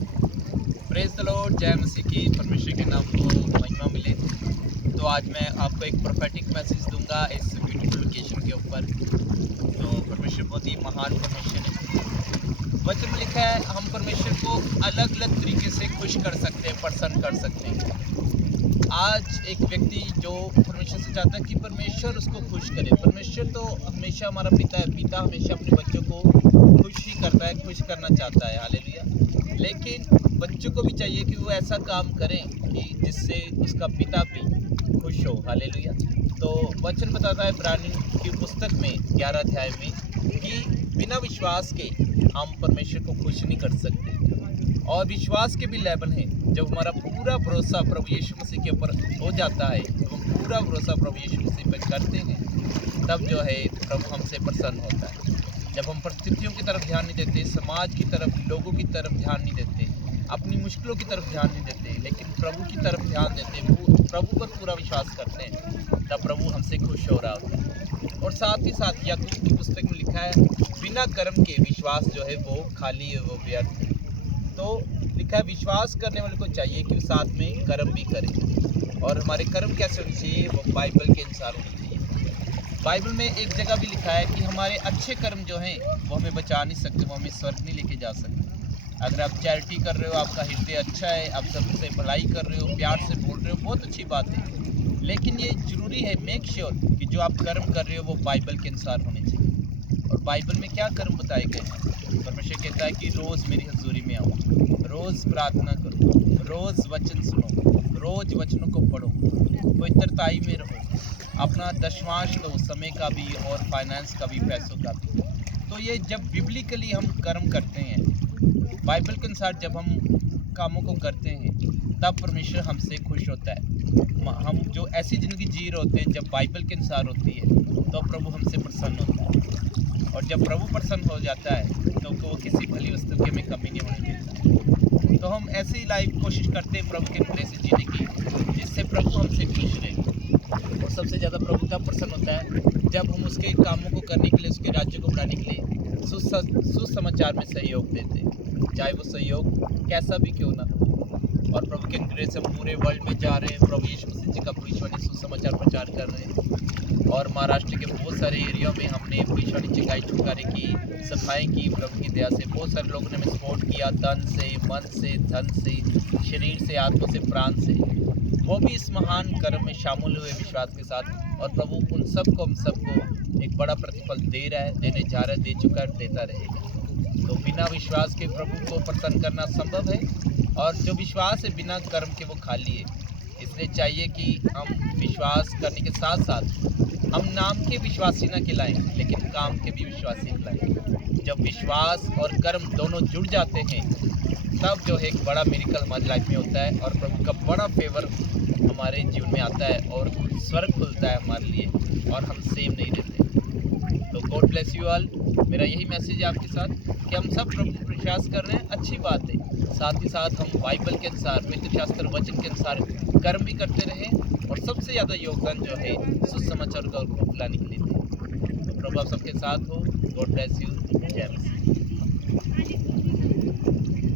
Praise the Lord, जय मसीह की। परमेश्वर के नाम को महिमा मिले। तो आज मैं आपको एक प्रोफेटिक मैसेज दूंगा इस ब्यूटीफुल लोकेशन के ऊपर। तो परमेश्वर बहुत ही महान परमेश्वर है। वचन में लिखा है हम परमेश्वर को अलग अलग तरीके से खुश कर सकते हैं, प्रसन्न कर सकते हैं। आज एक व्यक्ति जो परमेश्वर से चाहता है कि परमेश्वर उसको खुश करे। परमेश्वर तो हमेशा हमारा पिता है। पिता हमेशा अपने बच्चों को खुश ही करता है, खुश करना चाहता है। हालेलुया। लेकिन बच्चों को भी चाहिए कि वो ऐसा काम करें कि जिससे उसका पिता भी खुश हो। हालेलुया। तो वचन बताता है इब्रानियों की पुस्तक में 11 अध्याय में कि बिना विश्वास के हम परमेश्वर को खुश नहीं कर सकते। और विश्वास के भी लेवल हैं। जब हमारा पूरा भरोसा प्रभु यीशु मसीह के ऊपर हो जाता है, जब हम पूरा भरोसा प्रभु यीशु मसीह पर करते हैं, तब जो है प्रभु हमसे प्रसन्न होता है। जब हम परिस्थितियों की तरफ ध्यान नहीं देते, समाज की तरफ, लोगों की तरफ ध्यान नहीं देते, अपनी मुश्किलों की तरफ ध्यान नहीं देते, लेकिन प्रभु की तरफ ध्यान देते, प्रभु पर पूरा विश्वास करते हैं, तब प्रभु हमसे खुश हो रहा होता है। और साथ ही साथ याकूब की पुस्तक में लिखा है बिना कर्म के विश्वास जो है वो खाली है, वो व्यर्थ है। तो लिखा है विश्वास करने वाले को चाहिए कि वो साथ में कर्म भी करे। और हमारे कर्म कैसे होने चाहिए? वो बाइबल के अनुसार होने चाहिए। बाइबल में एक जगह भी लिखा है कि हमारे अच्छे कर्म जो हैं वो हमें बचा नहीं सकते, वो हमें स्वर्ग नहीं लेके जा सकते। अगर आप चैरिटी कर रहे हो, आपका हृदय अच्छा है, आप सबसे भलाई कर रहे हो, प्यार से बोल रहे हो, बहुत अच्छी बात है। लेकिन ये ज़रूरी है, मेक श्योर कि जो आप कर्म कर रहे हो वो बाइबल के अनुसार होने चाहिए। और बाइबल में क्या कर्म बताए गए हैं? परमेश्वर कहता है कि रोज़ मेरी हजूरी में आओ, रोज़ प्रार्थना करो, रोज़ वचन सुनो, रोज़ वचनों को पढ़ो, पवित्रताई में रहो, अपना दशमांश दो, समय का भी और फाइनेंस का भी, पैसों का भी। तो ये जब बिब्लिकली हम कर्म करते हैं, बाइबल के अनुसार जब हम कामों को करते हैं, तब परमेश्वर हमसे खुश होता है। हम जो ऐसी ज़िंदगी जी रहे होते हैं जब बाइबल के अनुसार होती है, तो प्रभु हमसे प्रसन्न होता है। और जब प्रभु प्रसन्न हो जाता है तो वो किसी भली वस्तु की हमें कमी नहीं होने देता। तो हम ऐसी लाइफ कोशिश करते हैं प्रभु के अनुग्रह से जीने की, जिससे प्रभु हमसे खुश रहे। और सबसे ज़्यादा प्रभु तब प्रसन्न होता है जब हम उसके कामों को करने के लिए, उसके राज्य को बढ़ाने के लिए सुसमाचार में सहयोग देते हैं, चाहे वो सहयोग कैसा भी क्यों ना हो। और प्रभु के अनुग्रह से हम पूरे वर्ल्ड में जा रहे हैं, प्रभु यीशु मसीह जी का भविष्यवाणी सुसमाचार प्रचार कर रहे हैं। और महाराष्ट्र के बहुत सारे एरिया में हमने भविष्यवाणी चिकाई छुटकारे की, सफाई की। प्रभु की दया से बहुत सारे लोगों ने हमें सपोर्ट किया, तन से, मन से, धन से, शरीर से, आत्मा से, प्राण से। वो भी इस महान कर्म में शामिल हुए विश्वास के साथ। और प्रभु उन सबको, हम सबको एक बड़ा प्रतिफल दे रहा है, देने जा रहा है, दे चुका है, देता रहेगा। तो बिना विश्वास के प्रभु को प्रसन्न करना संभव है। और जो विश्वास है बिना कर्म के वो खाली है। इसलिए चाहिए कि हम विश्वास करने के साथ साथ हम नाम के विश्वासी न कहलाएं, लेकिन काम के भी विश्वासी कहलाएं। जब विश्वास और कर्म दोनों जुड़ जाते हैं, तब जो है एक बड़ा मिरेकल हमारी लाइफ में होता है और प्रभु का बड़ा फेवर हमारे जीवन में आता है और स्वर्ग खुलता है हमारे लिए, और हम सेम नहीं रहते। तो गॉड ब्लेस यू ऑल। मेरा यही मैसेज है आपके साथ कि हम सब प्रभु पर विश्वास कर रहे हैं, अच्छी बात है। साथ ही साथ हम बाइबल के अनुसार, पवित्र शास्त्र वचन के अनुसार कर्म भी करते रहें, और सबसे ज़्यादा योगदान जो है सुसमाचार का फैलाने के लिए दें। तो प्रभु आप सबके साथ हो। God bless you. जय मसीह।